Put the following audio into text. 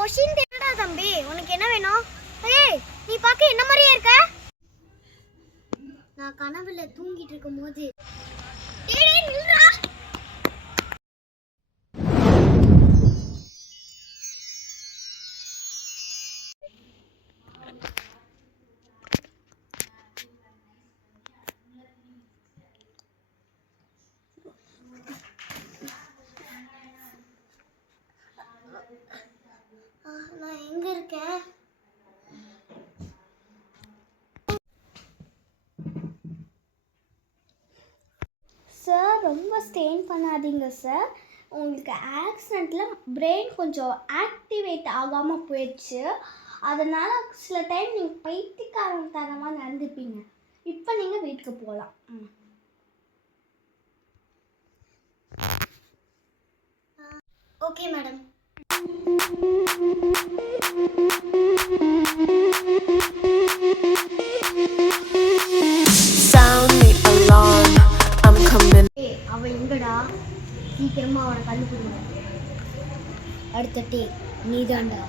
Question தெரியடா தம்பி, உனக்கு என்ன வேணும்? ஏய், நீ பார்க்க என்ன மாதிரியே இருக்க? நான் கனவுல தூங்கிட்டு இருக்கும்போது டேய் நில்றா. நான் எங்க இருக்கேன்? சார், ரொம்ப ஸ்ட்ரெயின் பண்ணாதீங்க சார். உங்களுக்கு ஆக்சிடெண்ட்டில் பிரெயின் கொஞ்சம் ஆக்டிவேட் ஆகாமல் போயிடுச்சு. அதனால் சில டைம் நீங்கள் பைத்தியக்காரத்தனமாக நடந்துப்பீங்க. இப்போ நீங்கள் வீட்டுக்கு போகலாம். Okay madam. அவன் எங்கடா? சீக்கிரமா அவனை கண்டுபிடிங்க. அடுத்த டே நீதான்டா.